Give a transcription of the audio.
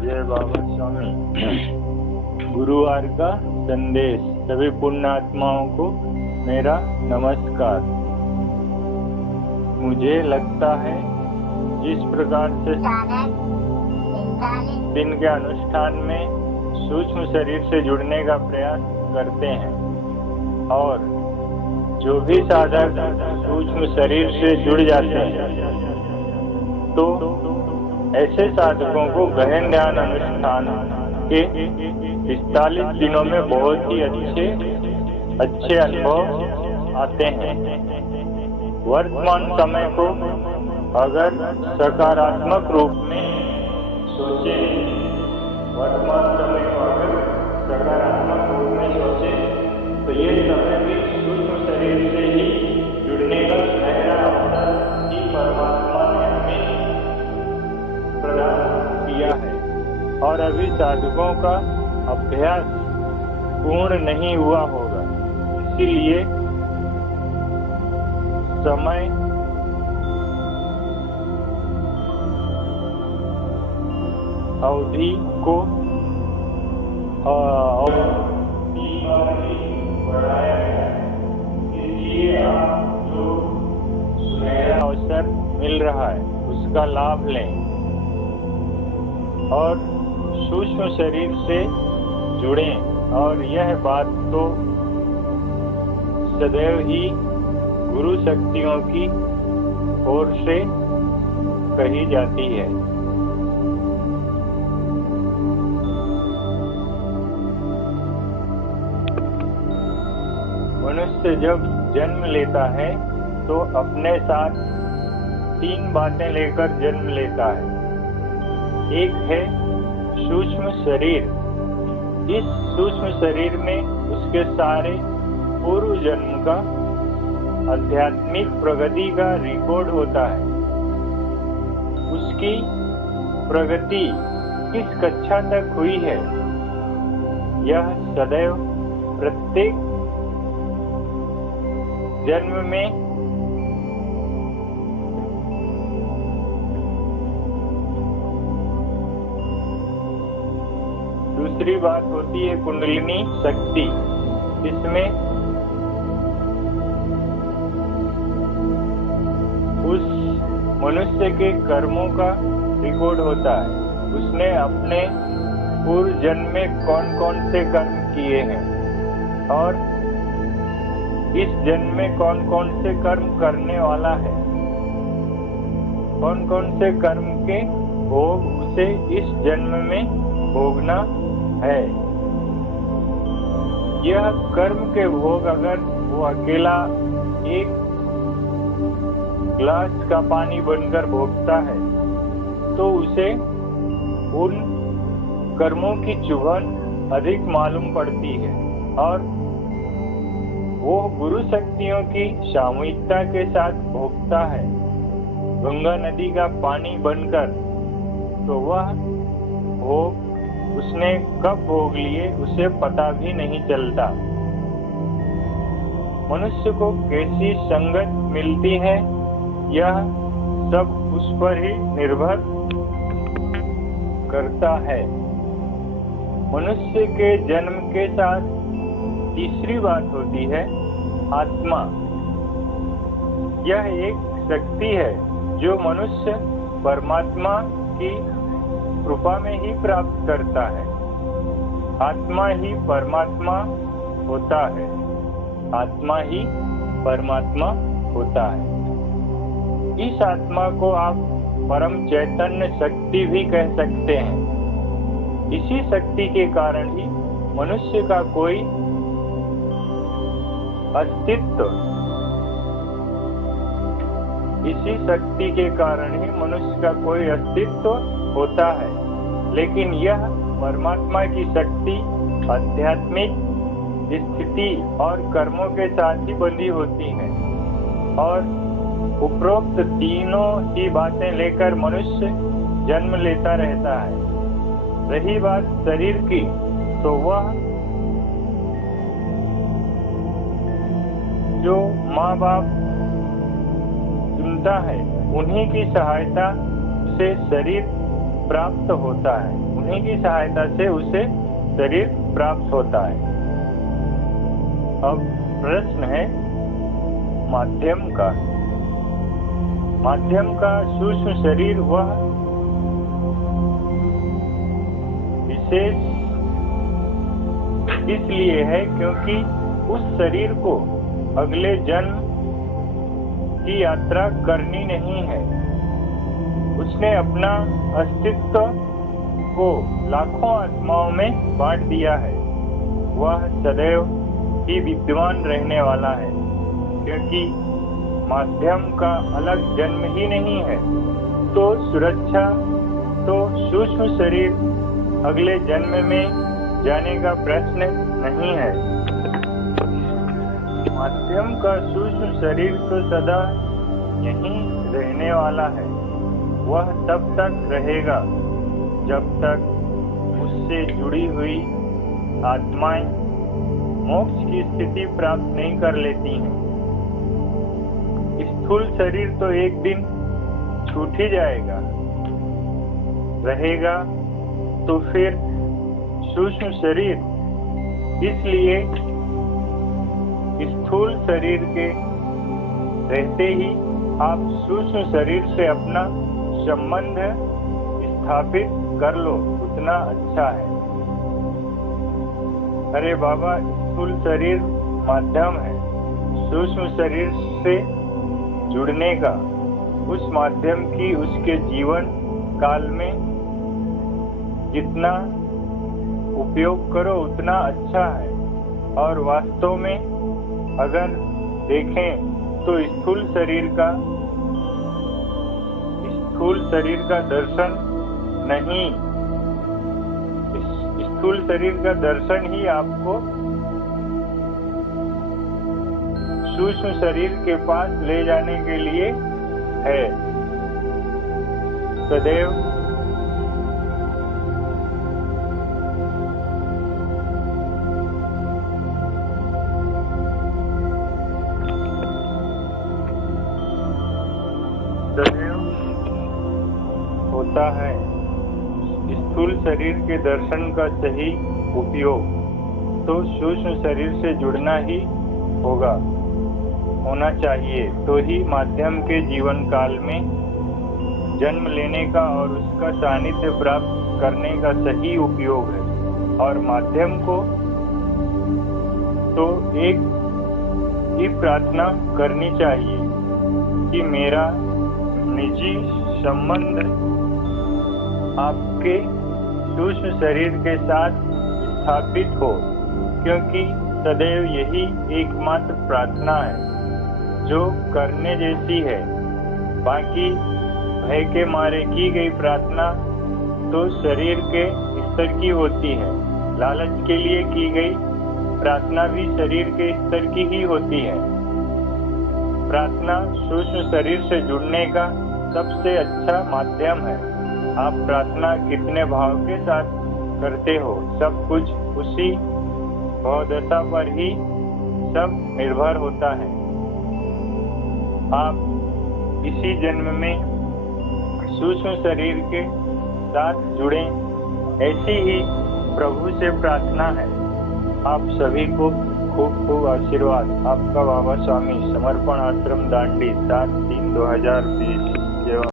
जय बाबा स्वामी। गुरुवार का संदेश। सभी पुण्यात्माओं को मेरा नमस्कार। मुझे लगता है जिस प्रकार से दिन के अनुष्ठान में सूक्ष्म शरीर से जुड़ने का प्रयास करते हैं और जो भी साधक सूक्ष्म शरीर से जुड़ जाते हैं तो ऐसे साधकों को गहन ध्यान अनुष्ठान के 45 दिनों में बहुत ही अच्छे अनुभव आते हैं। वर्तमान समय को अगर सकारात्मक रूप में सोचे, तो ये समय भी सूक्ष्म शरीर से ही जुड़ने का पहला अवसर ही परमात्मा ने हमें प्रदान किया है और अभी साधकों का अभ्यास पूर्ण नहीं हुआ होगा। इसीलिए समय अवधि को बढ़ाया गया है। इसलिए आप जो सुनहरा अवसर मिल रहा है उसका लाभ लें और सूक्ष्म शरीर से जुड़ें। और यह बात तो सदैव ही गुरु शक्तियों की ओर से कही जाती है। मनुष्य जब जन्म लेता है तो अपने साथ 3 बातें लेकर जन्म लेता है। एक है सूक्ष्म शरीर। इस सूक्ष्म शरीर में उसके सारे पूर्व जन्म का आध्यात्मिक प्रगति का रिकॉर्ड होता है। उसकी प्रगति किस कक्षा तक हुई है यह सदैव प्रत्येक जन्म में दूसरी बात होती है कुंडलिनी शक्ति। इसमें उस मनुष्य के कर्मों का रिकॉर्ड होता है। उसने अपने पूर्व जन्म में कौन कौन से कर्म किए हैं और इस जन्म में कौन कौन से कर्म करने वाला है। कौन कौन से कर्म के भोग उसे इस जन्म में भोगना है। यह कर्म के भोग अगर वो अकेला एक ग्लास का पानी बनकर भोगता है तो उसे उन कर्मों की चुभन अधिक मालूम पड़ती है और वो गुरु शक्तियों की सामूहिकता के साथ भोगता है गंगा नदी का पानी बनकर। तो वह भोग उसने कब भोग लिए उसे पता भी नहीं चलता। मनुष्य को कैसी संगत मिलती है यह सब उस पर ही निर्भर करता है। मनुष्य के जन्म के साथ तीसरी बात होती है आत्मा। यह एक शक्ति है जो मनुष्य परमात्मा की कृपा में ही प्राप्त करता है। आत्मा ही परमात्मा होता है। आत्मा ही परमात्मा होता है। इस आत्मा को आप परम चैतन्य शक्ति भी कह सकते हैं। इसी शक्ति के कारण ही मनुष्य का कोई अस्तित्व, इसी शक्ति के कारण ही मनुष्य का कोई अस्तित्व होता है। लेकिन यह परमात्मा की शक्ति आध्यात्मिक स्थिति और कर्मों के साथ ही बंधी होती है और उपरोक्त तीनों ही बातें लेकर मनुष्य जन्म लेता रहता है। रही बात शरीर की तो वह जो माँ बाप चुनता है उन्हीं की सहायता से शरीर प्राप्त होता है। उन्हीं की सहायता से उसे शरीर प्राप्त होता है। अब प्रश्न है माध्यम का। माध्यम का सूक्ष्म शरीर वह विशेष इसलिए है क्योंकि उस शरीर को अगले जन्म की यात्रा करनी नहीं है। उसने अपना अस्तित्व को लाखों आत्माओं में बांट दिया है। वह सदैव ही विद्यमान रहने वाला है क्योंकि माध्यम का अलग जन्म ही नहीं है। तो सुरक्षा तो सूक्ष्म शरीर अगले जन्म में जाने का प्रश्न नहीं है। माध्यम का सूक्ष्म शरीर तो सदा यहीं रहने वाला है। वह तब तक रहेगा जब तक उससे जुड़ी हुई आत्माएं मोक्ष की स्थिति प्राप्त नहीं कर लेती हैं। स्थूल शरीर तो एक दिन छूट ही जाएगा, रहेगा तो फिर सूक्ष्म शरीर। इसलिए स्थूल शरीर के रहते ही आप सूक्ष्म शरीर से अपना संबंध स्थापित कर लो, उतना अच्छा है। अरे बाबा, स्थूल शरीर माध्यम है सूक्ष्म शरीर से जुड़ने का। उस माध्यम की उसके जीवन काल में जितना उपयोग करो उतना अच्छा है। और वास्तव में अगर देखें तो स्थूल शरीर का दर्शन नहीं, स्थूल शरीर का दर्शन ही आपको सूक्ष्म शरीर के पास ले जाने के लिए है। सदैव होता है। स्थूल शरीर के दर्शन का सही उपयोग तो सूक्ष्म शरीर से जुड़ना ही होना चाहिए। तो ही माध्यम के जीवन काल में जन्म लेने का और उसका सानिध्य प्राप्त करने का सही उपयोग है। और माध्यम को तो एक ही प्रार्थना करनी चाहिए कि मेरा निजी संबंध आपके सूक्ष्म शरीर के साथ स्थापित हो, क्योंकि सदैव यही एकमात्र प्रार्थना है जो करने जैसी है। बाकी भय के मारे की गई प्रार्थना तो शरीर के स्तर की होती है। लालच के लिए की गई प्रार्थना भी शरीर के स्तर की ही होती है। प्रार्थना सूक्ष्म शरीर से जुड़ने का सबसे अच्छा माध्यम है। आप प्रार्थना कितने भाव के साथ करते हो, सब कुछ उसी भावदशा पर ही सब निर्भर होता है। आप इसी जन्म में सूक्ष्म शरीर के साथ जुड़े, ऐसी ही प्रभु से प्रार्थना है। आप सभी को खूब खूब आशीर्वाद। आपका बाबा स्वामी, समर्पण आश्रम, दांडी, 7/3/2020।